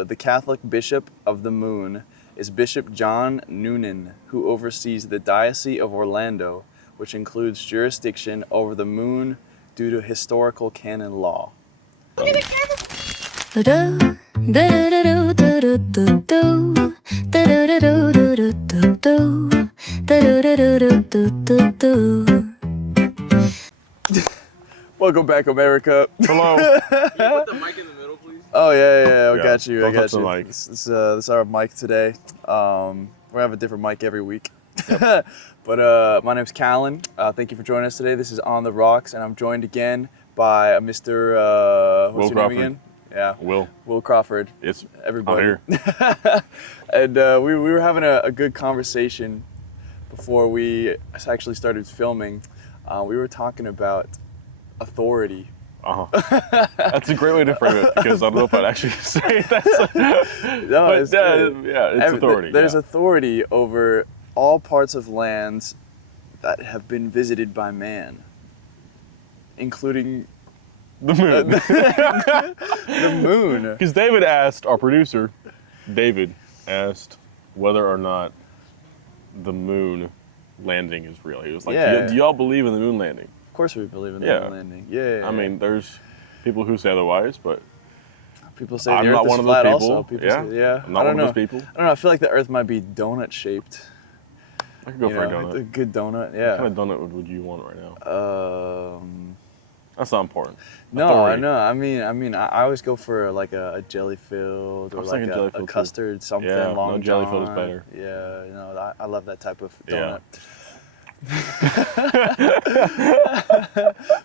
The Catholic Bishop of the Moon is Bishop John Noonan, who oversees the Diocese of Orlando, which includes jurisdiction over the moon due to historical canon law. Welcome back, America. Hello. Can you put the mic in the middle, please? Oh yeah, I got you. Don't I got touch the you. mic. This is our mic today. We have a different mic every week. Yep. But my name's Callen. Thank you for joining us today. This is On the Rocks, and I'm joined again by Mr. What's Will your Crawford. name again? Yeah, Will Crawford. It's Everybody. here. And we were having a good conversation before we actually started filming. We were talking about authority. That's a great way to frame it, because I don't know if I'd actually say that. No, But it's it's authority. There's authority over all parts of lands that have been visited by man, including the moon. the moon. Because David asked, our producer, David asked whether or not the moon landing is real. He was like, Yeah. do y'all believe in the moon landing? Of course we believe in the Yeah. moon landing. Yeah. I mean, there's people who say otherwise, but people say I'm the Earth not is one of those flat. people. Also, people Yeah. say, yeah. I'm not I don't one know. of those people. I don't know. I feel like the Earth might be donut shaped. I could go for a donut. A good donut. Yeah. What kind of donut would you want right now? That's not important. No, Authority. no. I mean, I always go for like a jelly filled I or was like thinking a jelly-filled too. custard something. Yeah, long no, jelly filled is john. better. Yeah, you know, I love that type of Yeah. donut.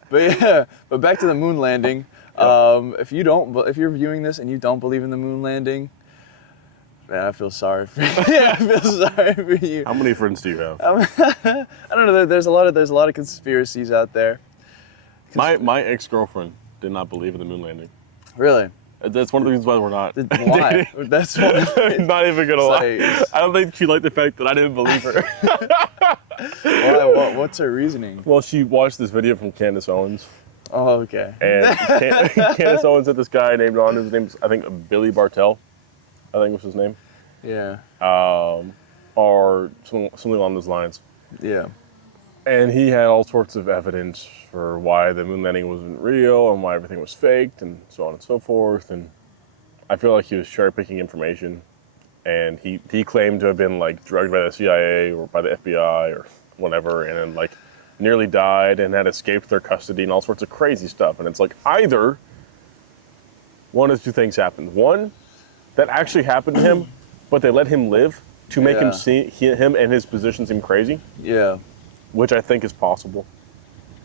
But back to the moon landing. If you're viewing this and you don't believe in the moon landing, man, I feel sorry for you. I feel sorry for you. How many friends do you have? I don't know. There's a lot of conspiracies out there. My ex-girlfriend did not believe in the moon landing. Really? That's one of the reasons why we're not. Why? That's one of the Not even gonna lie. Like- I don't think she liked the fact that I didn't believe her. Why? What's her reasoning? Well, she watched this video from Candace Owens, Oh, okay. and Candace Owens had this guy named on. His name's, I think, Billy Bartell. I think was his name, Yeah. or something along those lines. Yeah. And he had all sorts of evidence for why the moon landing wasn't real and why everything was faked and so on and so forth. And I feel like he was cherry picking information. And he claimed to have been like drugged by the CIA or by the FBI or whatever, and then like nearly died and had escaped their custody and all sorts of crazy stuff. And it's like either one of two things happened. One, that actually happened to him, but they let him live to make him him and his position seem crazy. Yeah. Which I think is possible,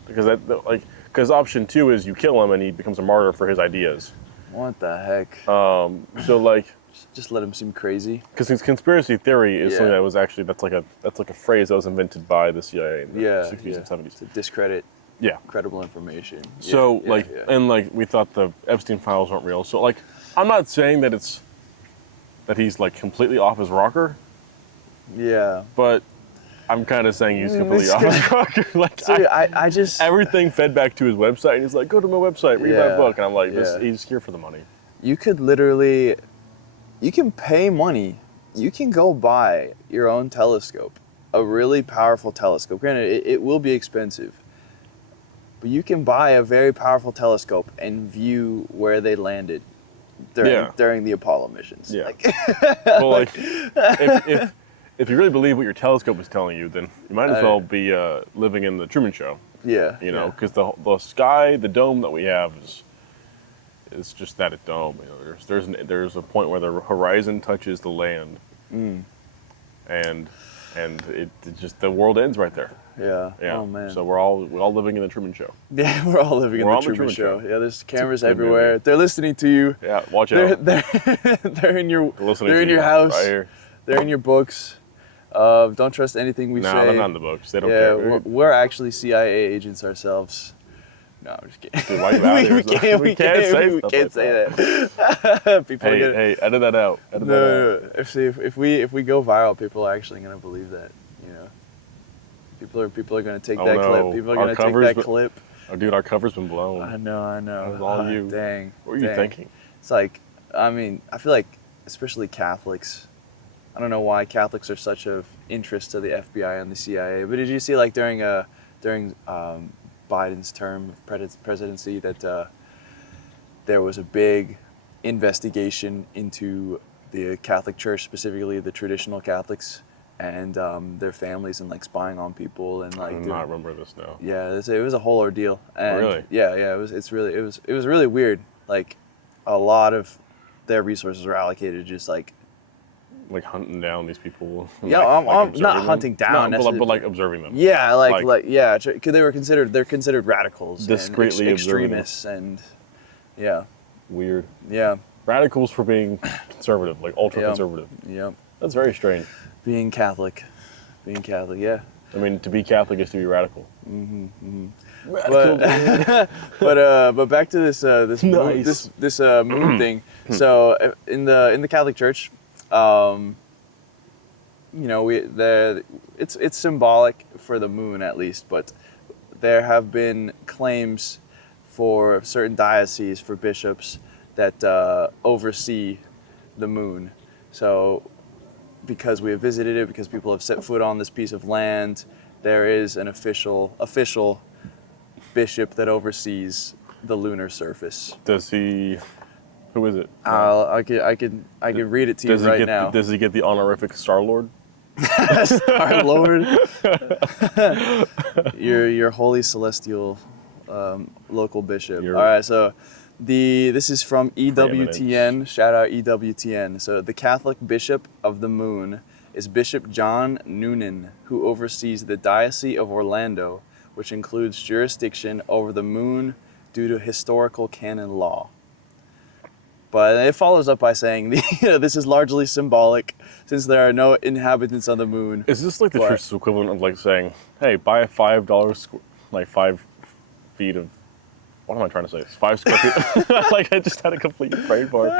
because option two is you kill him and he becomes a martyr for his ideas. What the heck? So like, Just let him seem crazy. because his conspiracy theory is something Yeah. that was actually that's like a phrase that was invented by the CIA in the 60s and 70s. To discredit Yeah. credible information. So Yeah, yeah. and like we thought the Epstein files weren't real. So like, I'm not saying that he's like completely off his rocker, Yeah. but I'm kind of saying he's completely off his rocker. Like So I just everything fed back to his website, and he's like, "Go to my website, read my Yeah, book," and I'm like, yeah. "He's here for the money." you can pay money. You can go buy your own telescope, a really powerful telescope. Granted, it will be expensive, but you can buy a very powerful telescope and view where they landed during the Apollo missions. Yeah. Like, Well, like, if you really believe what your telescope is telling you, then you might as well be living in the Truman Show. yeah. You know, because the sky, the dome that we have is just that, a dome. You know, there's a point where the horizon touches the land, and it just the world ends right there. Yeah. Yeah. Oh man. So we're all living in the Truman Show. Yeah, we're all living in We're the on the Truman Truman Show. Show. Yeah, there's cameras good everywhere. movie. They're listening to you. Yeah, watch They're out. they're in your Listening they're to in your you house. right here. They're in your books. Don't trust anything we No, say. they're not in the books. They don't Yeah, care. we're actually CIA agents ourselves. No, I'm just kidding. Dude, why you out here? We can't say that. People are gonna, Hey, edit that out. Edit that out. no. If we go viral, people are actually gonna believe that. You know, people are gonna take Oh, that no. clip. People are Our gonna covers take that be- clip. Oh, dude, our cover's been blown. I know. That was all you. Dang. What were you dang. thinking? It's like I mean, I feel like especially Catholics. I don't know why Catholics are such of interest to the FBI and the CIA. But did you see like during Biden's term of presidency that there was a big investigation into the Catholic Church, specifically the traditional Catholics, and their families, and like spying on people and I like do not remember this now. yeah, it was a whole ordeal. And Really? yeah, it was really weird. Like a lot of their resources were allocated just like Like hunting down these people. And yeah, like I'm not observing them? hunting down No, but, necessarily, but like observing them. yeah, like- like yeah, because they're considered radicals, Discreetly and observing them. extremists, and yeah, Weird. yeah, Radicals for being conservative, like ultra conservative. yeah. That's very strange. Being Catholic, yeah. I mean, to be Catholic is to be radical. But back to this Nice. this moon thing. So in the Catholic Church, you know, it's symbolic for the moon at least, but there have been claims for certain dioceses, for bishops that oversee the moon. So because we have visited it, because people have set foot on this piece of land, there is an official bishop that oversees the lunar surface. Does he? Who is it? I could read it to you right now. Does he get the honorific Star Lord? Our Lord, your holy celestial local bishop. Your- All right, so this is from EWTN. Preeminence. Shout out EWTN. So the Catholic Bishop of the Moon is Bishop John Noonan, who oversees the Diocese of Orlando, which includes jurisdiction over the moon due to historical canon law. But it follows up by saying, this is largely symbolic, since there are no inhabitants on the moon. Is this like the What? church's equivalent of like saying, "Hey, buy $5 like 5 feet of." What am I trying to say? It's 5 square feet. Like I just had a complete brain fart.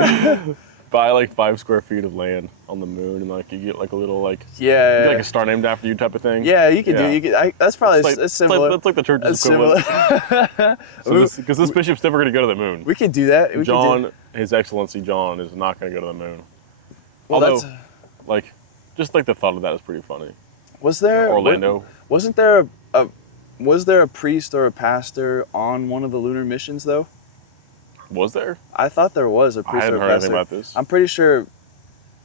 Buy like 5 square feet of land on the moon, and like you get like a little like you Yeah, get, like a star named after you type of thing. yeah, you could Yeah. do. You could. That's probably It's like, that's it's like- similar. that's like the church's That's equivalent. similar. Because this bishop's never going to go to the moon. We could do that. We could John, do, His Excellency John, is not going to go to the moon. well, Although, that's, like, just like the thought of that is pretty funny. was there Orlando. Wasn't there was there a priest or a pastor on one of the lunar missions though? Was there? I thought there was a I priest hadn't or a heard anything pastor. about this. I'm pretty sure.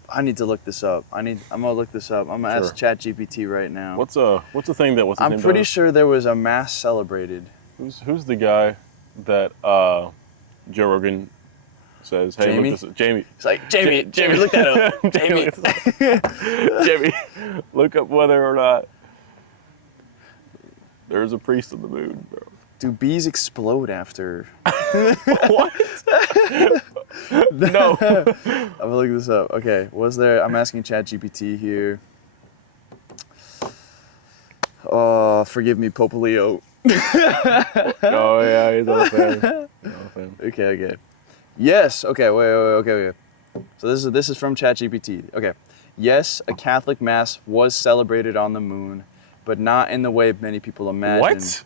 I need to look this up. I'm gonna look this up. I'm gonna ask Sure. ChatGPT right now. What's the thing that was? I'm pretty sure there was a mass celebrated. Who's the guy that Joe Rogan says? Hey, Jamie? look this. Jamie. It's like Jamie, look that up. Jamie. Jamie, look up whether or not there's a priest on the moon, bro. Do bees explode after? What? No. I'm gonna look this up. Okay, was there? I'm asking ChatGPT here. Oh, forgive me, Pope Leo. Oh yeah, he's not a fan. Not a fan. Okay. Yes. Okay. Wait. Okay. So this is from ChatGPT. Okay. Yes, a Catholic mass was celebrated on the moon, but not in the way many people imagine. What?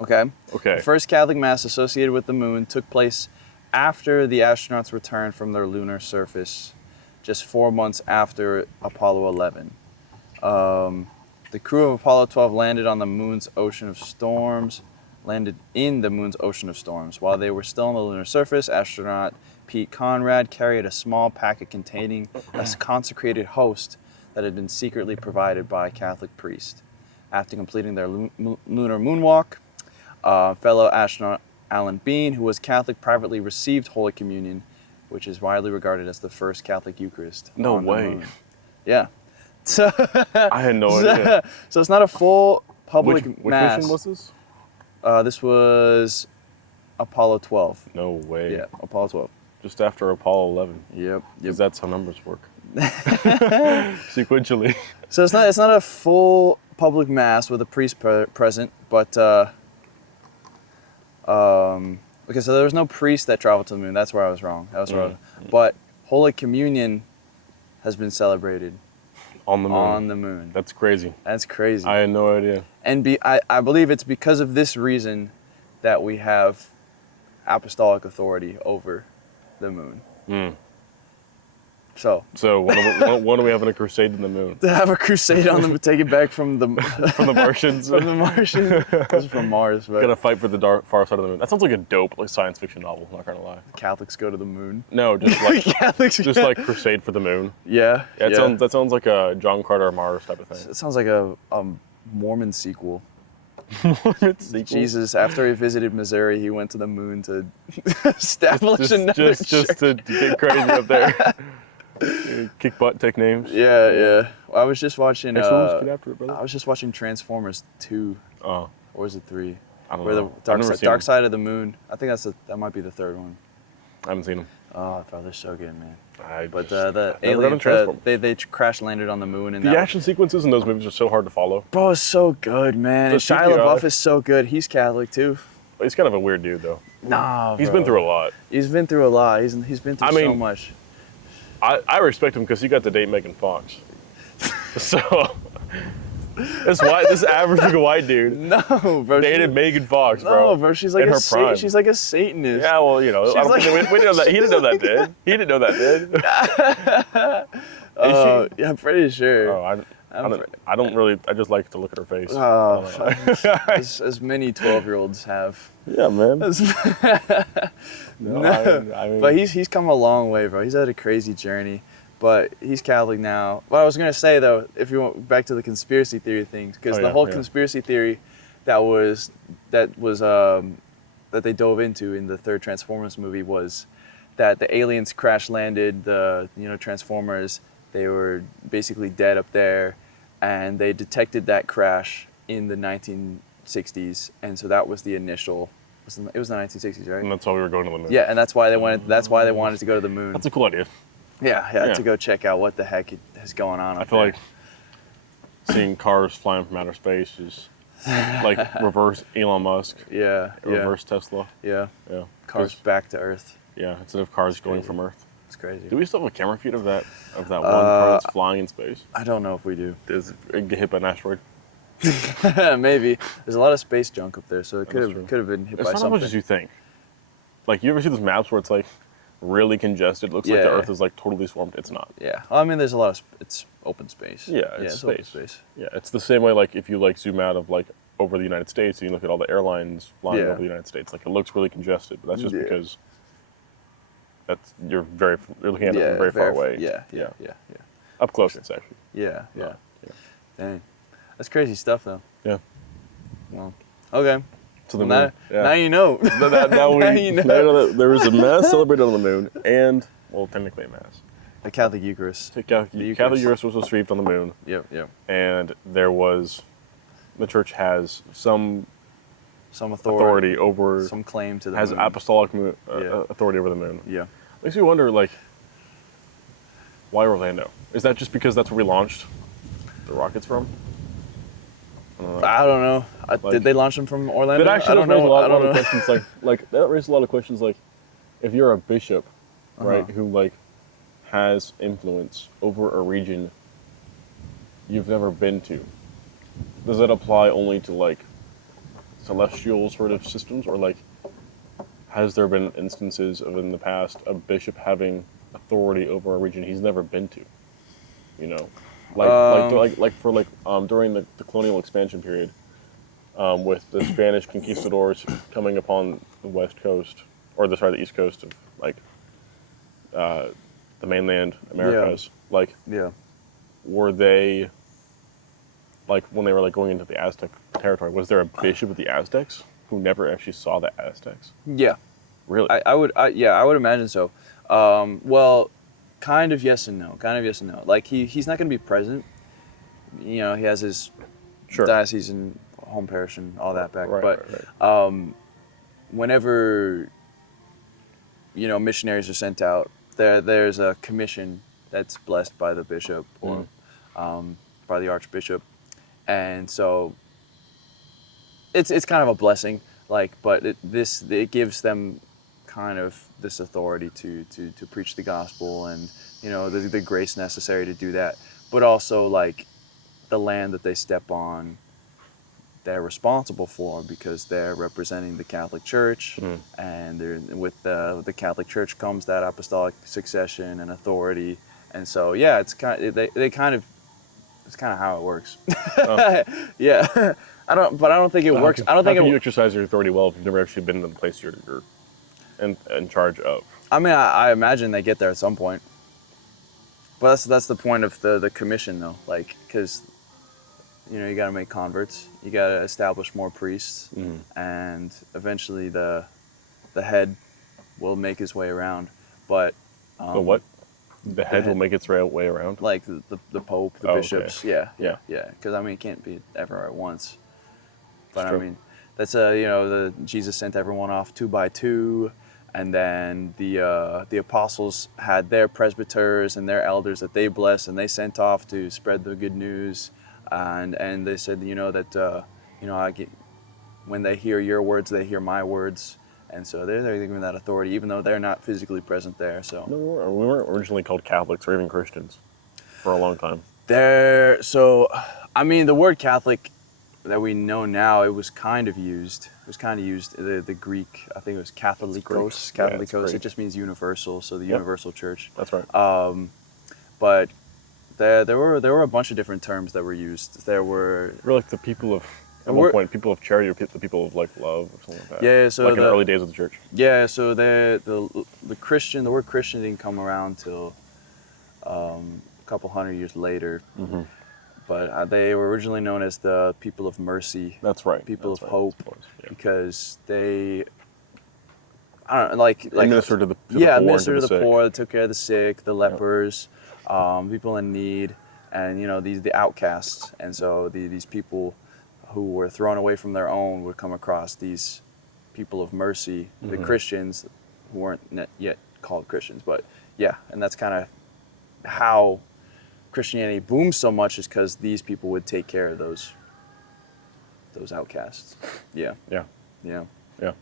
Okay. Okay. The first Catholic mass associated with the moon took place after the astronauts returned from their lunar surface, just 4 months after Apollo 11. The crew of Apollo 12 landed in the moon's ocean of storms. While they were still on the lunar surface, astronaut Pete Conrad carried a small packet containing a consecrated host that had been secretly provided by a Catholic priest. After completing their lunar moonwalk, fellow astronaut Alan Bean, who was Catholic, privately received Holy Communion, which is widely regarded as the first Catholic Eucharist. No on the way. moon. Yeah. So, I had no idea. so it's not a full public Which mass. mission was this? This was Apollo 12. No way. Yeah, Apollo 12. Just after Apollo 11. Yep. Because that's how numbers work. Sequentially. So it's not a full public mass with a priest present, but okay, so there was no priest that traveled to the moon. That's where I was wrong. But Holy Communion has been celebrated On the moon. on the moon. That's crazy. That's crazy. I had no idea. And I believe it's because of this reason that we have apostolic authority over the moon. So when are we having a crusade in the moon? to have a crusade on them, take it back from the From the Martians? from the Martians. This is from Mars, but Gotta fight for the far side of the moon. That sounds like a dope science fiction novel, not gonna lie. Catholics go to the moon. No, just like Catholics, just like crusade for the moon. yeah, Yeah, yeah. that sounds like a John Carter Mars type of thing. It sounds like a Mormon sequel. Sequel? Jesus, after he visited Missouri, he went to the moon to establish another just to get crazy up there. Kick butt, take names. Yeah, yeah. Well, I was just watching. Get after it, brother. I was just watching Transformers 2, Oh, or was it 3? I don't Where know. the I've never seen Dark them. Side of the Moon. I think that might be the third one. I haven't seen them. Oh, bro, they're so good, man. But But the never alien, done Transformers. they crash landed on the moon, and The that action sequences in those movies are so hard to follow. bro is so good, man. The And Shia CGI. LaBeouf is so good. He's Catholic too. He's kind of a weird dude, though. Nah, He's bro. been through a lot. He's been through a lot. He's been through I so mean- much. I respect him because he got to date Megan Fox. So this average white dude No, bro. dated Megan Fox, bro. No, bro. She's like in her prime. she's like a Satanist. Yeah, well, you know, She's I don't like- think we didn't know that. He didn't know that, did? He didn't know that, did? Yeah, I'm pretty sure. Oh, I don't really. I just like to look at her face. Oh, I don't know. as many 12-year-olds have. Yeah, man. No, I mean, but he's come a long way, bro. He's had a crazy journey, but he's Catholic now. What I was gonna say though, if you want back to the conspiracy theory things, because Oh, the yeah, whole yeah. conspiracy theory that they dove into in the third Transformers movie was that the aliens crash landed the Transformers. They were basically dead up there, and they detected that crash in the 1960s, and so that was the initial. It was the 1960s, right? and that's why we were going to the moon. Yeah, and that's why they wanted. That's why they wanted to go to the moon. That's a cool idea. Yeah, Yeah. to go check out what the heck is going on. I up feel there. like seeing cars flying from outer space is like reverse Elon Musk, Yeah, reverse Tesla. yeah. Yeah. Cars 'Cause- back to Earth. Yeah, instead of cars going crazy. from Earth. It's crazy. Do we still have a camera feed of that one car that's flying in space? I don't know if we do. Does it get hit by an asteroid? Maybe there's a lot of space junk up there, so it That's true. could have been hit It's by not as something. much as you think. Like, you ever see those maps where it's like really congested? Looks like the Yeah. Earth is like totally swarmed. It's not. Yeah, well, I mean, there's a lot of. It's open space. Yeah, it's open space. space. Yeah, it's the same way. Like, if you like zoom out of like over the United States and you look at all the airlines flying Yeah. over the United States, like it looks really congested. But that's just Yeah. because you're looking at it from very far away. Yeah. Up close, it's actually. Yeah. Yeah. Dang, that's crazy stuff, though. Yeah. Well, okay. So the Well, moon. now you know. Now Now you know. now that there was a mass celebrated on the moon, and well, technically a mass. The Catholic Eucharist. Catholic Eucharist. Eucharist was received on the moon, Yep. and the church has some Some authority over, some claim to the has moon. apostolic Yeah. authority over the moon. Yeah. Makes me wonder, like, why Orlando? Is that just because that's where we launched the rockets from? I don't know. I don't know. Like- Did they launch them from Orlando? That I actually don't does raise a know. lot, I don't of know. questions. Like that raises a lot of questions. Like, if you're a bishop, right, Uh-huh. who like has influence over a region you've never been to, does that apply only to like celestial sort of systems, or like has there been instances of in the past a bishop having authority over a region he's never been to? You know, during the colonial expansion period, with the Spanish conquistadors coming upon the west coast, or the east coast of like the mainland Americas. Like, Yeah. were they like when they were like going into the Aztec territory? Was there a bishop of the Aztecs who never actually saw the Aztecs? Yeah. Really? I would imagine so. Well, kind of yes and no. Like he's not going to be present. You know, he has his Sure. diocese and home parish and all that back. Right, but right. whenever missionaries are sent out, there's a commission that's blessed by the bishop or by the archbishop, and so it's kind of a blessing. Like, but it gives them kind of this authority to preach the gospel and the grace necessary to do that, but also like the land that they step on they're responsible for because they're representing the Catholic Church, and with the Catholic Church comes that apostolic succession and authority, and so yeah, it's they kind of it's kind of how it works. Oh. Yeah, I don't think it works. I don't think How can you it. exercise your authority well if you've never actually been in the place you're in charge of? I mean, I imagine they get there at some point, but that's the point of the commission though, like because you got to make converts, you got to establish more priests, and eventually the head will make his way around. But The what? The head will make its way around? like the Pope, the Oh, bishops, okay. yeah. Because I mean, it can't be everywhere at once. But It's I true. mean, that's the Jesus sent everyone off 2 by 2, and then the apostles had their presbyters and their elders that they blessed and they sent off to spread the good news, and they said that I get when they hear your words they hear my words, and so they're given that authority even though they're not physically present there. So No, we weren't originally called Catholics or even Christians for a long time. I mean, the word Catholic that we know now, it was kind of used. It was kind of used. The Greek, I think it was Catholicos. Yeah, it's Catholicos. Greek. It just means universal, so the Yep. universal church. That's right. But there were a bunch of different terms that were used. There were We're like the people of, at We're- one point, people of charity or the people of like love or something like that. Yeah, so like in the the- early days of the church. yeah. So the Christian, the word Christian didn't come around till a couple hundred years later. Mm-hmm. But they were originally known as the people of mercy. That's right. People That's of right. hope, Yeah. because they, I don't know, like Administer to the poor yeah, and minister to to the the sick. poor, took care of the sick, the lepers, people in need, and the outcasts. And so these people who were thrown away from their own would come across these people of mercy, the Christians, who weren't yet called Christians, but yeah, and that's kind of how Christianity boomed so much, is because these people would take care of those outcasts. Yeah, Yeah. yeah, Yeah.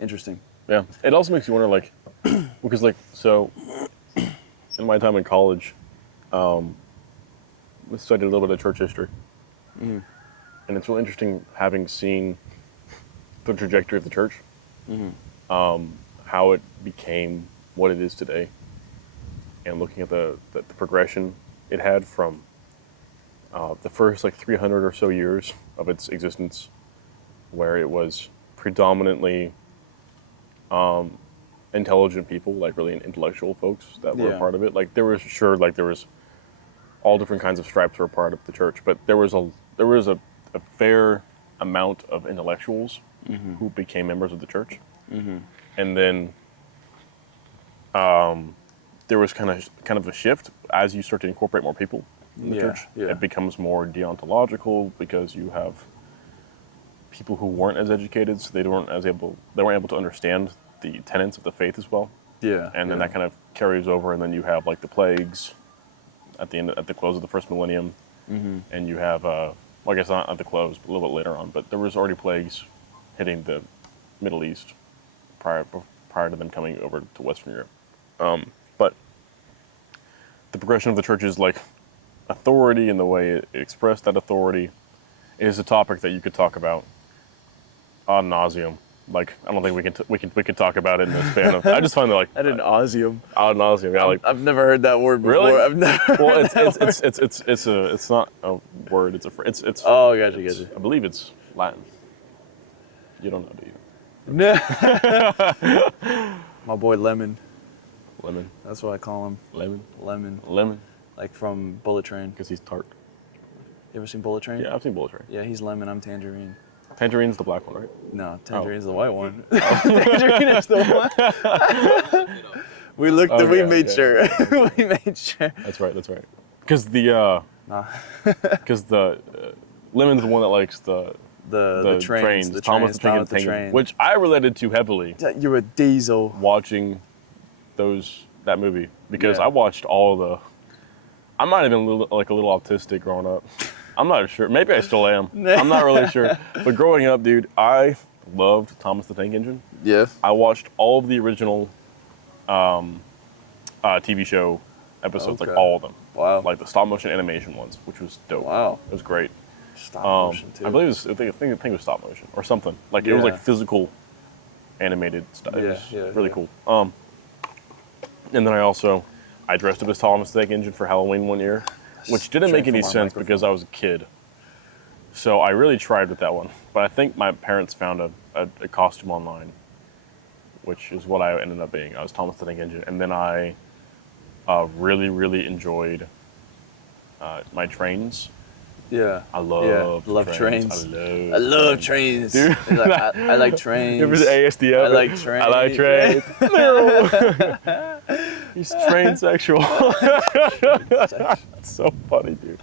interesting. Yeah. It also makes you wonder, like, because, like, so in my time in college, we studied a little bit of church history. Mm-hmm. And it's really interesting having seen the trajectory of the church, how it became what it is today, and looking at the progression it had from the first like 300 or so years of its existence, where it was predominantly intelligent people, like really intellectual folks that were a Yeah. part of it. Like there was all different kinds of stripes were a part of the church, but there was a fair amount of intellectuals who became members of the church, and then there was kind of a shift as you start to incorporate more people in the Yeah, church. yeah. It becomes more deontological because you have people who weren't as educated, so they weren't able to understand the tenets of the faith as well. Yeah, And then yeah. that kind of carries over, and then you have like the plagues at the close of the first millennium, and you have well, I guess not at the close, but a little bit later on. But there was already plagues hitting the Middle East prior to them coming over to Western Europe. But the progression of the church's like authority and the way it expressed that authority is a topic that you could talk about ad nauseum. Like I don't think we can talk about it in the span of. I just find it like Ad nauseum. ad nauseum. Yeah, like I've never heard that word before. Really? I've never. well, it's not a word. It's. Oh, gotcha. I believe it's Latin. You don't know, do you? My boy Lemon. Lemon, That's what I call him. lemon, Lemon. Like from Bullet Train. because he's tart. You ever seen Bullet Train? Yeah, I've seen Bullet Train. Yeah, he's lemon. I'm tangerine. Tangerine's the black one, right? No, tangerine's the white one. Tangerine is the one. We looked. Okay, we made okay. sure. We made sure. That's right. Because the Nah. lemon's the one that likes the The trains. The Thomas trains. the Tank Engine, which I related to heavily You're a diesel. watching that movie because Yeah. I watched all the. I might have been a little autistic growing up. I'm not sure. Maybe I still am. I'm not really sure. But growing up, dude, I loved Thomas the Tank Engine. Yeah. I watched all of the original TV show episodes, like Okay. all of them. Wow. Like the stop motion animation ones, which was dope. Wow. It was great. Stop motion too. I believe I think it was stop motion or something. Like it was Yeah. like physical animated stuff. It Yeah, was yeah, really yeah. cool. And then I dressed up as Thomas the Tank Engine for Halloween one year, which didn't Drink make any from our sense because I was a kid. So I really tried with that one, but I think my parents found a costume online, which is what I ended up being. I was Thomas the Tank Engine, and then I really, really enjoyed my trains. Yeah. I love trains. I I love trains. Dude. I like trains. It was ASDF. I like trains. I like trains. He's train sexual. That's so funny, dude.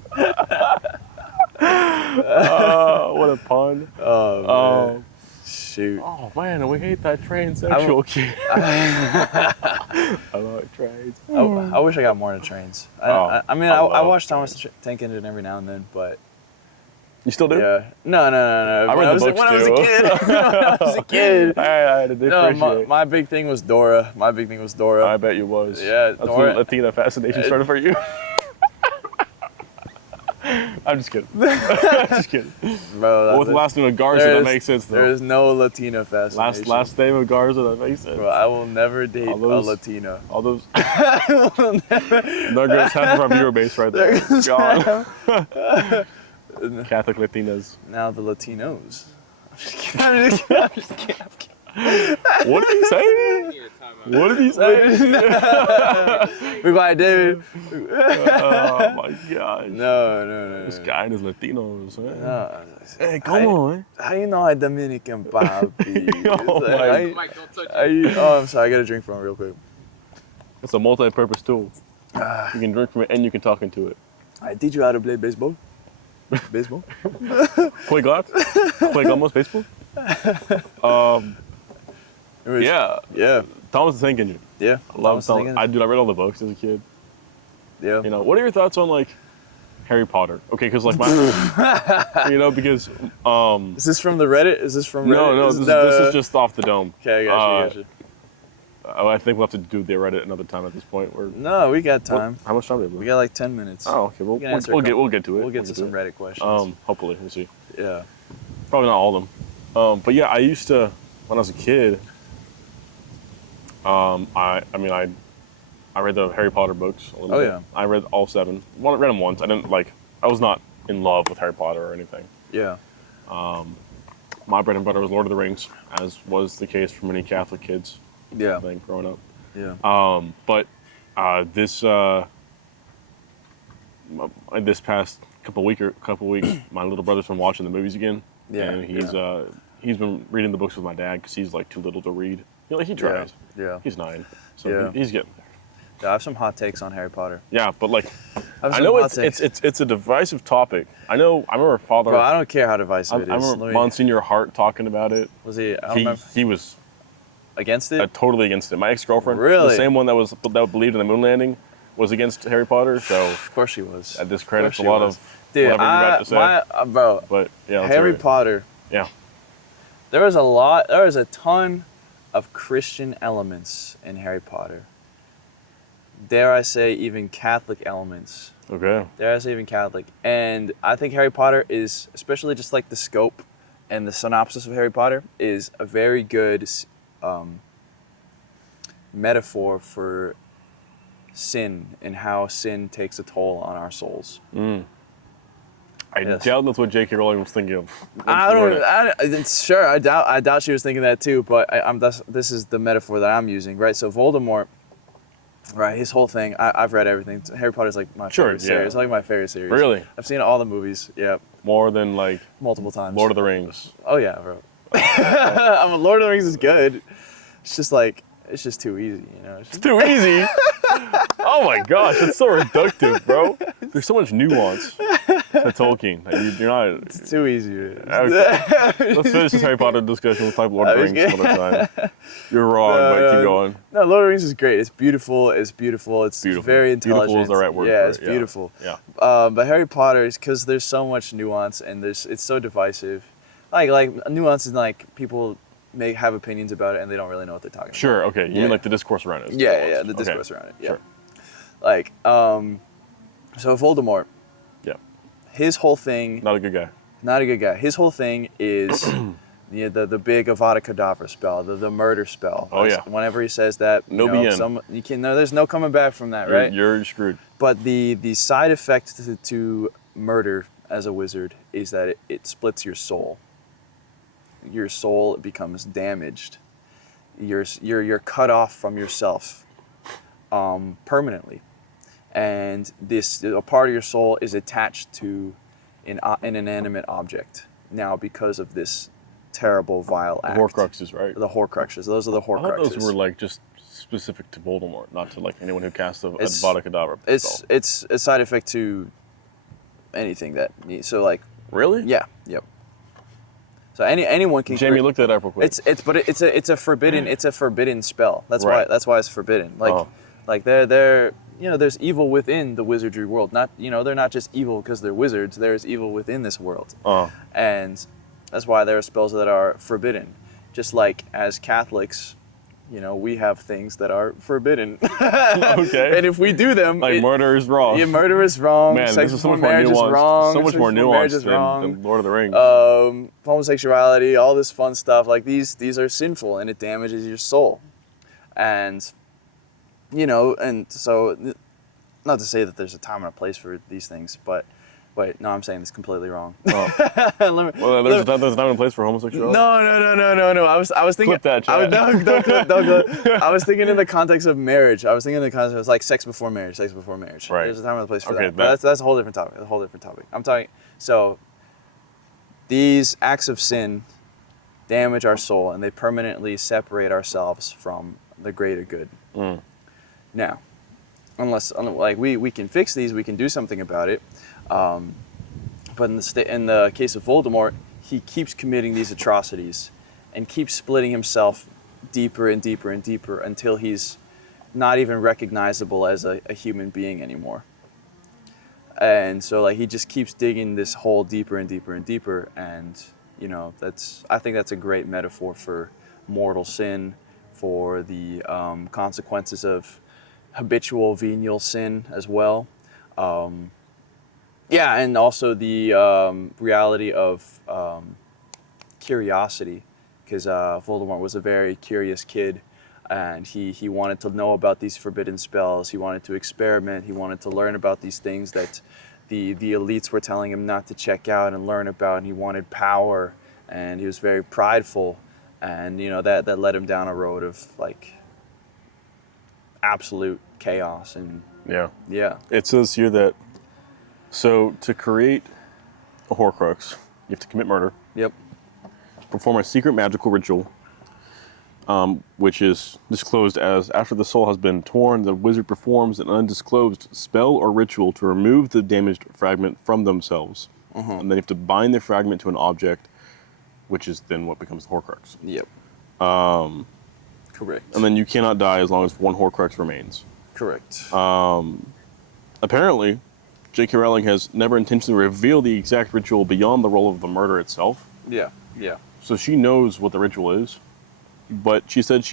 What a pun. Oh, man. Shoot. Oh man, we hate that transsexual kid. I like trains. I wish I got more into trains. I mean, I I love watch Thomas trains. the Tank Engine every now and then, but You still do? yeah. No. I read the books when I was a too. kid. When I was a kid. I had to No, differentiate. my big thing was Dora. I bet you was. Yeah, That's Dora- when Latina fascination started for you. I'm just kidding. I'm just kidding. Bro, Well, with the last name of Garza, that makes sense though. There is no Latina fascination. Last name of Garza, that makes sense. Bro, I will never date All those- a Latina. All those. I will never. There goes half of our viewer base right there. There goes Gone. Catholic Latinas. Now the Latinos. I'm just kidding. What did he say? What did he say? We buy David. Oh my gosh. No. This guy and his Latinos. Man. No. Hey, come on. How you know I Dominican, papi? Oh, It's my- like, Mike, don't touch how it. you, oh, I'm sorry. I got a drink from it real quick. It's a multi-purpose tool. You can drink from it and you can talk into it. I teach you how to play baseball. Baseball? Juegamos baseball? Yeah. Yeah. Thomas the Tank Engine. Yeah. I love Thomas. I read all the books as a kid. Yeah. You know, what are your thoughts on like Harry Potter? Okay, because like my, because Is this from the Reddit? Is this from Reddit? no, this is just off the dome. Okay, I got you. I think we'll have to do the Reddit another time at this point. No, we got time. How much time do we We have? got like 10 minutes. Oh, okay. We can answer a We'll couple. get to it. We'll get to some it. Reddit questions. Hopefully, we'll see. Yeah. Probably not all of them. But yeah, I used to when I was a kid. I read the Harry Potter books a little bit. Yeah. I read all 7. Read them once. I was not in love with Harry Potter or anything. Yeah. My bread and butter was Lord of the Rings, as was the case for many Catholic kids, Yeah. I think, growing up. Yeah. But this past couple weeks, my little brother's been watching the movies again. Yeah, And he's been reading the books with my dad because he's like too little to read. He tries. Yeah. He's 9, so Yeah. he's getting there. Yeah, I have some hot takes on Harry Potter. Yeah, but like have I some know hot takes. it's a divisive topic. I remember Father. Bro, I don't care how divisive it is. remember Monsignor Hart talking about it. Was he? I don't remember. He was Against it? totally against it. My ex-girlfriend, Really? the same one that believed in the moon landing, was against Harry Potter. So Of course she was. that discredits a Of course lot she was. of Dude, whatever you're about to say. Bro, But yeah, let's Harry hear it. Potter. Yeah. There was a ton of Christian elements in Harry Potter. Dare I say even Catholic elements. Okay. Dare I say even Catholic. And I think Harry Potter is, especially just like the scope and the synopsis of Harry Potter, is a very good metaphor for sin and how sin takes a toll on our souls. I Yes. doubt that's what J.K. Rowling was thinking of. when I she wrote don't. it. Sure, I doubt she was thinking that too. But this is the metaphor that I'm using, right? So Voldemort, right? His whole thing. I've read everything. Harry Potter's like my Sure, favorite yeah. series. It's like my favorite series. Really? I've seen all the movies. Yeah, More than like multiple times. Lord of the Rings. Oh yeah, bro. Lord of the Rings is good. It's just like it's just too easy, you know. It's just, Too easy. Oh my gosh, that's so reductive, bro. There's so much nuance to Tolkien. Like, you're not. it's too easy. Man. Okay. Let's finish this Harry Potter discussion. We'll talk Lord of the I was Rings another time. You're wrong, but keep going. No, Lord of the Rings is great. It's beautiful. It's beautiful. It's Beautiful. very intelligent. Beautiful is the right word Yeah, for it's it, yeah. beautiful. Yeah. But Harry Potter is because there's so much nuance and it's so divisive. Like nuance is like people may have opinions about it and they don't really know what they're talking Sure. Okay. You Yeah. mean like the discourse around it? about. Yeah, the Okay. discourse around it. Yeah. Sure. Like, so Voldemort, Yeah. his whole thing. Not a good guy. Not a good guy. His whole thing is the big Avada Kedavra spell, the murder spell. Oh, yeah. Whenever he says that, No BN. There's no coming back from that, right? You're screwed. But the side effect to murder as a wizard is that it splits your soul. Your soul becomes damaged. You're cut off from yourself permanently, and a part of your soul is attached to an inanimate object. Now, because of this terrible, vile act. Horcruxes, right? The Horcruxes. Those are the I Horcruxes. thought those were like just specific to Voldemort, not to like anyone who casts a Avada Kedavra spell. It's a side effect to anything that. So like. Really? Yeah. Yep. So anyone can. Jamie, look that up real quick. It's a forbidden spell. That's Right. why it's forbidden. Like they're there's evil within the wizardry world. Not they're not just evil because they're wizards. There's evil within this world. And that's why there are spells that are forbidden. Just like as Catholics, we have things that are forbidden. Okay. And if we do them, murder is wrong. Yeah, murder is wrong. Man, Sex this is so before much more marriage is nuanced. wrong. So much more nuanced than Lord of the Rings. Homosexuality, all this fun stuff. Like these are sinful, and it damages your soul. And and so, not to say that there's a time and a place for these things, but wait, no, I'm saying this completely wrong. There's a time and a place for homosexuality? No. I was thinking. Clip that, chat. I was thinking in the context of marriage. I was thinking in the context of like sex before marriage. Right. There's a time and a place for Okay, that. But that's a whole different topic. I'm talking. So these acts of sin damage our soul, and they permanently separate ourselves from the greater good. Now, unless like we can fix these, we can do something about it. But in the case of Voldemort, he keeps committing these atrocities and keeps splitting himself deeper and deeper and deeper until he's not even recognizable as a human being anymore. And so like he just keeps digging this hole deeper and deeper and deeper, and I think that's a great metaphor for mortal sin, for the consequences of habitual venial sin as well. And also the reality of curiosity, because Voldemort was a very curious kid, and he wanted to know about these forbidden spells. He wanted to experiment. He wanted to learn about these things that the elites were telling him not to check out and learn about, and he wanted power, and he was very prideful, and that led him down a road of like absolute chaos. And yeah, it says here that to create a Horcrux, you have to commit murder. Yep. Perform a secret magical ritual, which is disclosed as after the soul has been torn, the wizard performs an undisclosed spell or ritual to remove the damaged fragment from themselves. And then you have to bind the fragment to an object, which is then what becomes the Horcrux. Yep. Correct. And then you cannot die as long as one Horcrux remains. Correct. Apparently, J.K. Rowling has never intentionally revealed the exact ritual beyond the role of the murder itself. Yeah. So she knows what the ritual is, but she said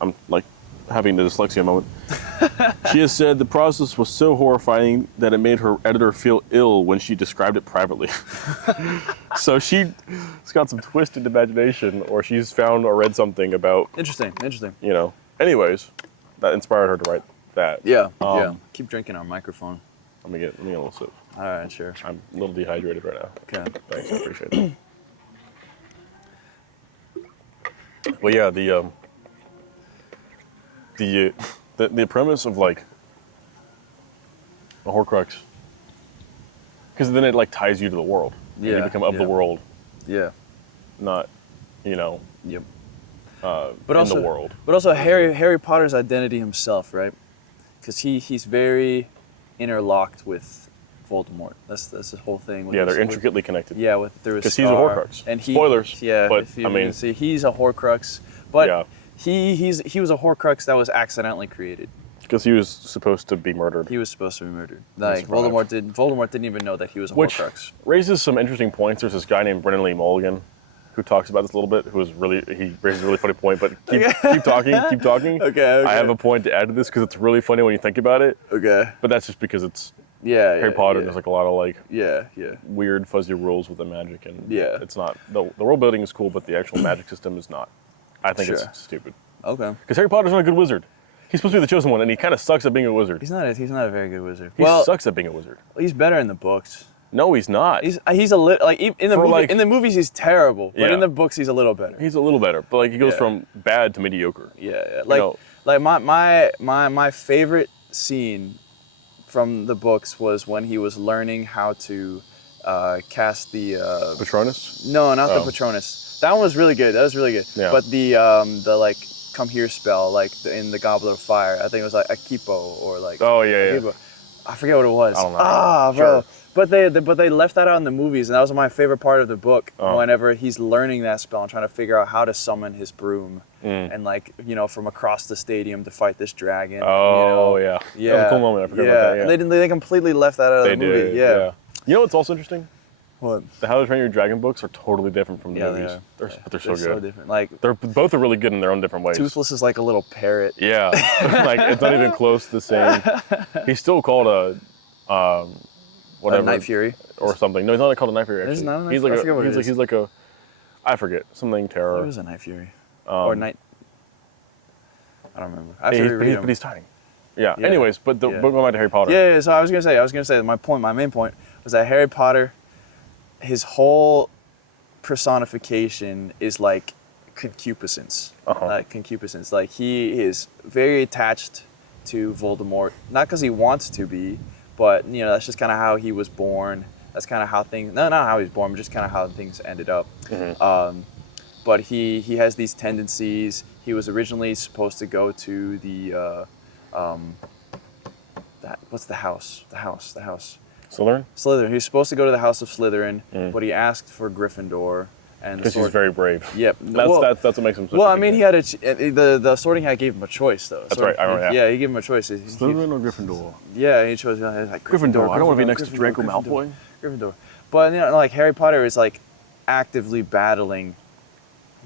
I'm like having the dyslexia moment. She has said the process was so horrifying that it made her editor feel ill when she described it privately. So she's got some twisted imagination, or she's found or read something about... Interesting. Anyways, that inspired her to write that. Yeah. Keep drinking our microphone. Let me get a little sip. All right, sure. I'm a little dehydrated right now. Okay. Thanks, I appreciate it. Well, yeah, the premise of like a Horcrux, because then it like ties you to the world. Yeah. You become of the world, Yeah. not, Yep. in also, the world. But also Harry Potter's identity himself, right? Because he's very interlocked with Voldemort. That's the whole thing. Yeah, they're intricately connected. Yeah, through his because he's a Horcrux. And spoilers. Yeah, but see, he's a Horcrux, but yeah. he was a Horcrux that was accidentally created. Because he was supposed to be murdered. He was supposed to be murdered. Like Voldemort didn't even know that he was a Horcrux. Raises some interesting points. There's this guy named Brennan Lee Mulligan who talks about this a little bit, he raises a really funny point, but keep talking. Okay. I have a point to add to this because it's really funny when you think about it. Okay. But that's just because it's, Yeah, Harry Potter, yeah. there's like a lot of like Yeah. weird fuzzy rules with the magic, and Yeah. it's not the world building is cool, but the actual magic system is not. I think Sure. it's stupid Okay. because Harry Potter's not a good wizard. He's supposed to be the chosen one, and he kind of sucks at being a wizard. He's not a very good wizard. He sucks at being a wizard. He's better in the books. No, he's not. He's a little like in the movies he's terrible, but Yeah. in the books he's a little better. He's a little better, but like he goes Yeah. from bad to mediocre. Yeah. You know, Like my favorite scene from the books was when he was learning how to cast the Patronus. no, not the Oh. Patronus. That one was really good. That was really good. Yeah. But the like come here spell, like in the Goblet of Fire, I think it was like Akipo or like Oh yeah. Akipo. I forget what it was. I don't know. Ah, Sure. bro. But they left that out in the movies, and that was my favorite part of the book. Oh. Whenever he's learning that spell and trying to figure out how to summon his broom, and like from across the stadium to fight this dragon. Oh yeah. Yeah. That was a cool moment. I forgot about that. Yeah. And they completely left that out of They the movie. did. Yeah. You know what's also interesting? What? The How to Train Your Dragon books are totally different from the Yeah, movies. they are. But they're so good. different. Like They're both are really good in their own different ways. Toothless is like a little parrot. Yeah, like it's not even close to the same. He's still called a whatever Night Fury. or something. No, he's not called a Night Fury. Actually, There's not a Night he's Fury? like I forget what it is. he's like a I forget something terror. It was a Night Fury. Or Night. I don't remember. I have to He's- reread but them. he's tiny. Yeah. Yeah. Anyways, but Yeah. going back to Harry Potter. Yeah. So I was gonna say my main point was that Harry Potter, his whole personification is like concupiscence. Concupiscence. Like he is very attached to Voldemort, not because he wants to be, but that's just kind of how he was born. That's kind of how things. No, not how he was born, but just kind of how things ended up. But he has these tendencies. He was originally supposed to go to the what's the house? The house. Slytherin. Slytherin. He was supposed to go to the House of Slytherin, but he asked for Gryffindor. And Because he's very brave. Yep. That's what makes him. Such Well, a I big mean, fan. he had the Sorting Hat gave him a choice though. That's right, I remember, yeah. he gave him a choice. Slytherin or Gryffindor. Yeah, he chose like Gryffindor. I don't want to be next to Gryffindor, Draco Gryffindor, Malfoy. Gryffindor. But like Harry Potter is like actively battling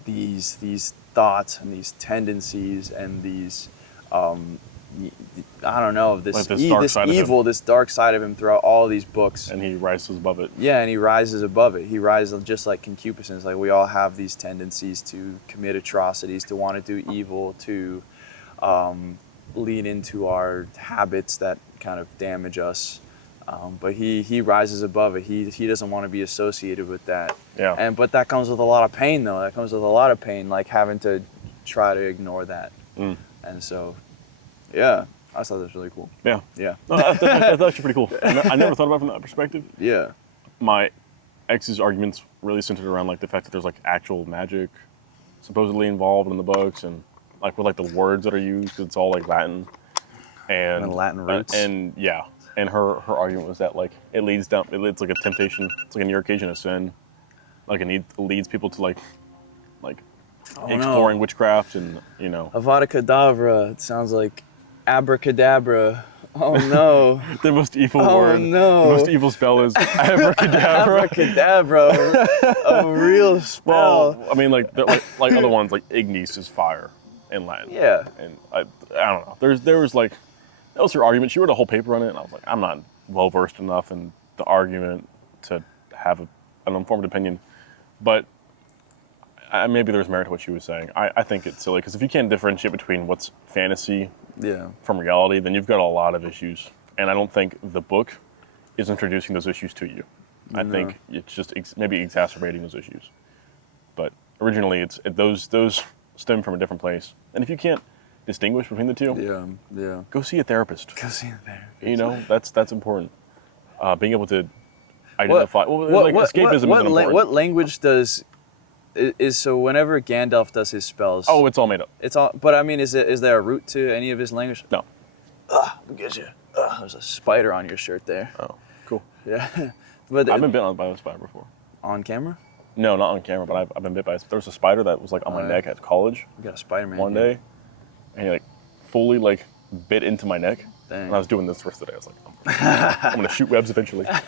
these thoughts and these tendencies and these I don't know, Like this dark this side of him. evil, this dark side of him throughout all these books. And he rises above it. Yeah, and he rises above it. He rises just like concupiscence. Like we all have these tendencies to commit atrocities, to want to do evil, to lean into our habits that kind of damage us. But he rises above it. He doesn't want to be associated with that. Yeah. But that comes with a lot of pain, though. That comes with a lot of pain, like having to try to ignore that. And so, yeah, I thought that was really cool. Yeah. Yeah. No, that's actually pretty cool. I never thought about it from that perspective. Yeah. My ex's arguments really centered around like the fact that there's like actual magic supposedly involved in the books, and like with like the words that are used, 'cause it's all like Latin and Latin roots. and yeah. And her argument was that like it leads down. It's like a temptation. It's like a near occasion of sin. Like it leads people to like exploring witchcraft and Avada Kedavra. It sounds like abracadabra. Oh no. the most evil Oh, word. no. The most evil spell is abracadabra. Abracadabra. A real spell. Well, I mean, like other ones, like ignis is fire in Latin. Yeah. And I don't know. There was like, that was her argument. She wrote a whole paper on it, and I was like, I'm not well versed enough in the argument to have an informed opinion. But maybe there's merit to what she was saying. I think it's silly because if you can't differentiate between what's fantasy from reality, then you've got a lot of issues. And I don't think the book is introducing those issues to you. I think it's just maybe exacerbating those issues. But originally, those stem from a different place. And if you can't distinguish between the two, go see a therapist. Go see a therapist. That's important. Being able to identify. Escapism is important. What language is so whenever Gandalf does his spells? Oh, it's all made up. It's all. But I mean, is there a root to any of his language? No. Look at you. There's a spider on your shirt there. Oh, cool. Yeah. But I've been bit by a spider before. on camera. No, not on camera, but I've been bit by. There was a spider that was like on my neck at college You got a Spider-Man. one here. day, and he like fully like bit into my neck. Dang. And I was doing this the rest of the day. I was like, I'm gonna shoot webs eventually. I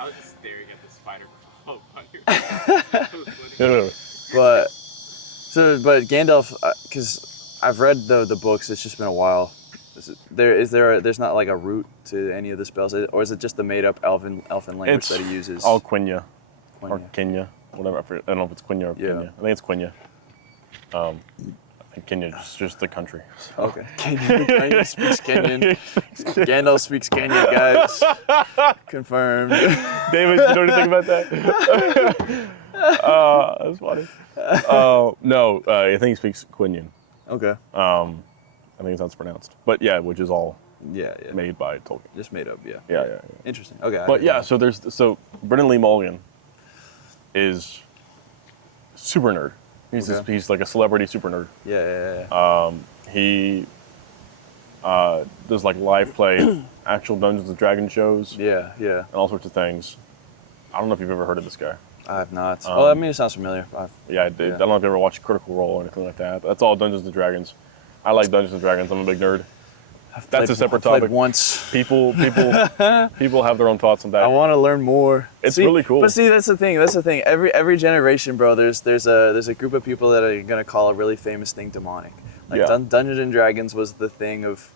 was just staring at the spider crawl on your That was funny. No. But Gandalf, because I've read the books. It's just been a while There's not like a root to any of the spells, or is it just the made up elfin language that he uses? all Quenya. Quenya. Or Kenya, whatever. I don't know if it's Quenya or Yeah. Kenya. I think it's Quenya. And Kenya is just the country. Okay. Kenyan speaks Kenyan. Gandalf speaks Kenyan, guys. Confirmed. David, you know anything about that? That's funny. No, I think he speaks Quenya. Okay. I think it's how it's pronounced. But yeah, which is all Yeah. made by Tolkien. Just made up. Yeah. Yeah. Interesting. Okay. But yeah, so Brendan Lee Mulligan is super nerd. He's like a celebrity super nerd. Yeah. He does like live play, actual Dungeons and Dragons shows, Yeah. and all sorts of things. I don't know if you've ever heard of this guy. I have not. Well, I mean, it sounds familiar. Yeah, I did. I don't know if you ever watched Critical Role or anything like that. But that's all Dungeons and Dragons. I like Dungeons and Dragons. I'm a big nerd. That's a separate topic. Played once. People have their own thoughts on that. I want to learn more. It's really cool. But see, that's the thing. Every generation, bro. There's a group of people that are gonna call a really famous thing demonic. Like Yeah. Dungeons and Dragons was the thing of,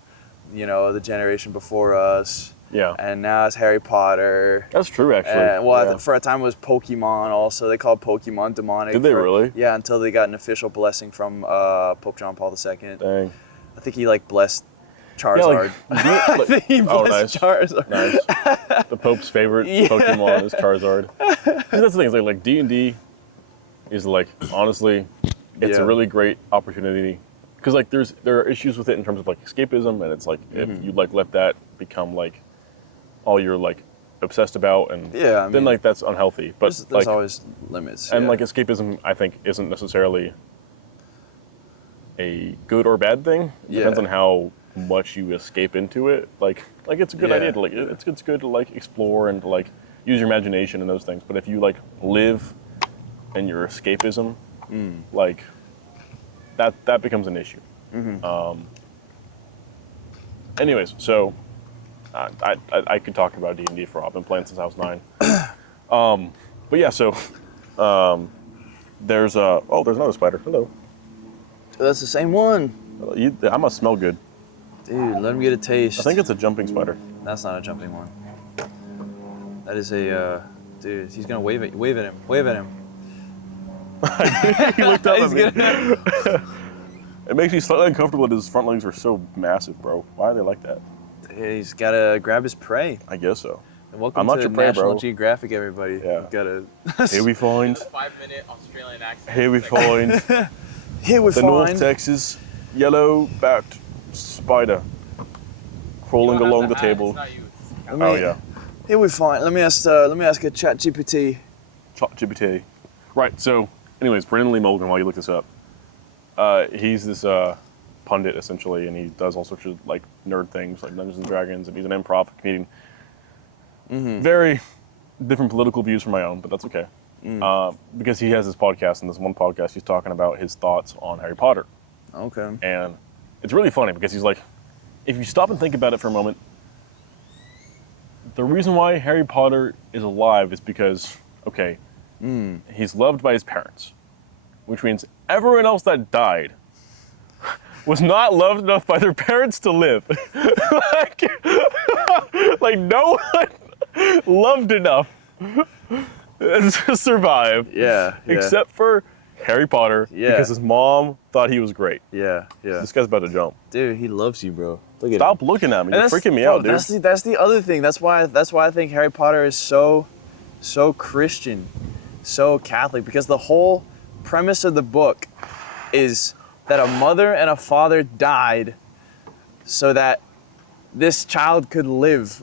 the generation before us. Yeah. And now it's Harry Potter. That's true, actually. Yeah. For a time it was Pokemon. Also, they called Pokemon demonic. Did they really? Yeah, until they got an official blessing from Pope John Paul II. Dang. I think he blessed Charizard. I think he blessed Charizard. Nice. The Pope's favorite Pokemon is Charizard. That's the thing. Is like D&D is like, honestly, it's a really great opportunity because like there are issues with it in terms of like escapism, and it's like if you like let that become like all you're like obsessed about, and then like that's unhealthy. But there's like always limits. and like escapism, I think isn't necessarily a good or bad thing. It depends on how much you escape into it. Like it's a good idea to it's good to like explore and to like use your imagination and those things. But if you like live in your escapism, like that becomes an issue. Anyways, so I could talk about D&D for a while. I've been playing since I was 9. But yeah, so there's another spider. Hello. That's the same one. I must smell good. Dude, let him get a taste. I think it's a jumping spider. That's not a jumping one. That is a dude. He's gonna wave at him. Wave at him. He looked up at me. It makes me slightly uncomfortable that his front legs are so massive, bro. Why are they like that? He's gotta grab his prey. I guess so. And welcome I'm not to your prey, National bro. Geographic, everybody. Yeah. You Here we find. 5-minute Australian accent. Here we find Here we the North Texas yellow-backed spider crawling along the table. Oh yeah. Here we find. Let me ask a Chat GPT. ChatGPT. Right. So, anyways, Brendan Lee Mulligan. While you look this up, he's this pundit essentially, and he does all sorts of like nerd things, like Dungeons and Dragons, and he's an improv comedian. Very different political views from my own, but that's okay. Because he has this podcast, and this one podcast he's talking about his thoughts on Harry Potter. Okay. And it's really funny because he's like, if you stop and think about it for a moment, the reason why Harry Potter is alive is because, okay, he's loved by his parents, which means everyone else that died was not loved enough by their parents to live. like no one loved enough to survive. Yeah. Except for Harry Potter, because his mom thought he was great. Yeah. This guy's about to jump. Dude, he loves you, bro. Look at Stop him. looking at me. You're And freaking me out, dude. That's the other thing. That's why I think Harry Potter is so Christian, so Catholic, because the whole premise of the book is that a mother and a father died so that this child could live.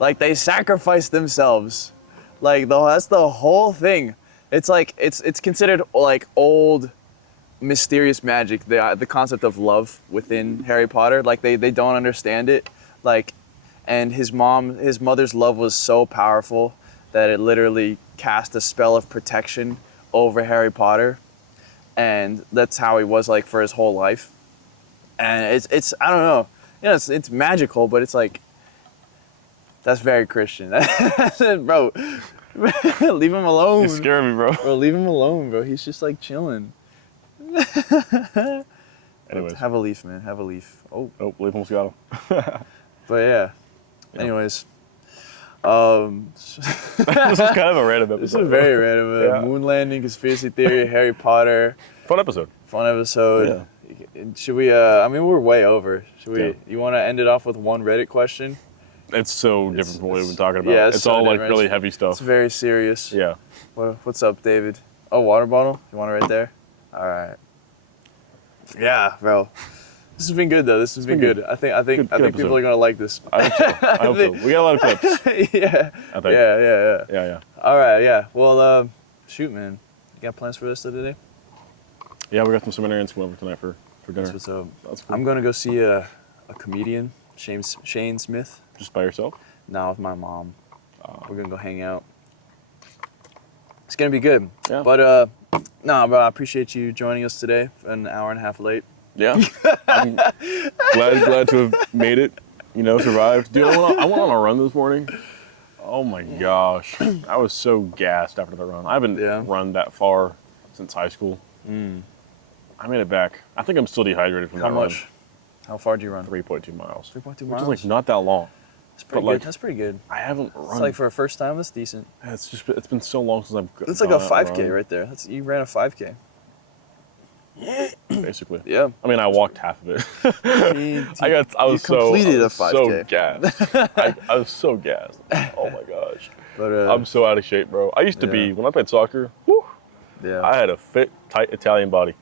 Like they sacrificed themselves. Like that's the whole thing. It's like it's considered like old mysterious magic, the concept of love within Harry Potter. Like they don't understand it. Like, and his mother's love was so powerful that it literally cast a spell of protection over Harry Potter, and that's how he was like for his whole life. And it's I don't know, it's magical, but it's like that's very Christian. Bro, leave him alone. You scare me, bro. Bro, leave him alone, bro. He's just like chilling. Anyways. Have a leaf, man. Have a leaf. Oh, Oh, Leaf almost got him. but yeah. Yeah. Anyways. This is kind of a random episode. This is very random. Yeah. Moon landing, conspiracy theory, Harry Potter. Fun episode. Fun episode. Yeah. Should we, I mean, we're way over. Should we, Yeah. you want to end it off with one Reddit question? It's so different from what we've been talking about. Yeah, it's so all like different. really heavy stuff. It's very serious. Yeah. What's up, David? Oh, water bottle? You want it right there? All right. Yeah, bro. This has been good though. This has been good. I think Good people episode. are gonna like this. I hope so. I hope so. We got a lot of clips. Yeah. I think. Yeah. Yeah. All right. Yeah. Well, shoot, man. You got plans for the rest of the day? Yeah, we got some seminarians come over tonight for dinner. That's what's up. That's cool. I'm gonna go see a comedian, Shane Smith. Just by yourself? Now with my mom. We're gonna go hang out. It's gonna be good. Yeah. But nah, bro. I appreciate you joining us today. An hour and a half late. Yeah. I'm glad to have made it. Survived. Dude, I went on a run this morning. Oh my gosh. I was so gassed after the run. I haven't run that far since high school. I made it back. I think I'm still dehydrated from that How much? How far do you run? 3.2 miles. 3.2 Which miles. is like not that long. That's pretty but, good. like, That's pretty good. I haven't run. It's like for a first time, that's decent. It's been so long since I've It's like a 5K right there. You ran a 5K. Basically. Yeah. I mean, I walked half of it. I was completed a so 5K. gassed. I was so gassed. Oh my gosh. But I'm so out of shape, bro. I used to be, when I played soccer, yeah. I had a fit, tight Italian body,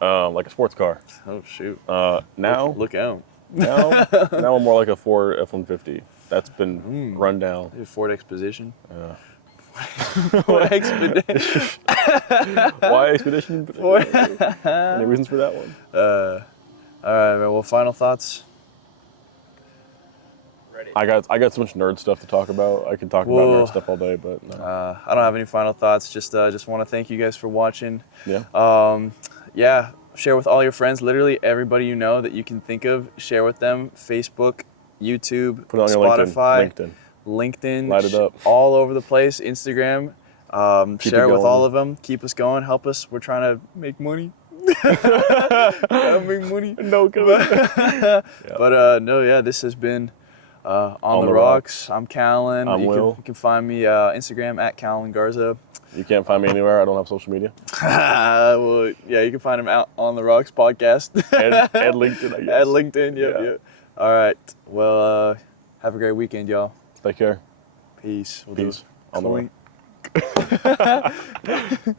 like a sports car. Oh shoot. Now Look out. now I'm more like a Ford F-150. That's been run down. Ford Expedition. Yeah. Ford Expedition. Why Expedition? Any reasons for that one? All right, man. Well, final thoughts. Ready. I got so much nerd stuff to talk about. I can talk about nerd stuff all day, but no. I don't have any final thoughts. Just want to thank you guys for watching. Yeah. Yeah. Share with all your friends. Literally everybody you know that you can think of. Share with them. Facebook, YouTube, Put it on your Spotify, LinkedIn. LinkedIn, Light it up. all over the place. Instagram. Share it with going. all of them. Keep us going. Help us. We're trying to make money. Make money. No comment. But no, yeah, this has been on the rocks. I'm Callen. I'm Will. You can find me Instagram at Callen Garza. You can't find me anywhere. I don't have social media. Well, yeah, you can find him out on the Rocks podcast. And LinkedIn, I guess. At LinkedIn, yeah. All right. Well, have a great weekend, y'all. Take care. Peace. Peace. On the way. Clink.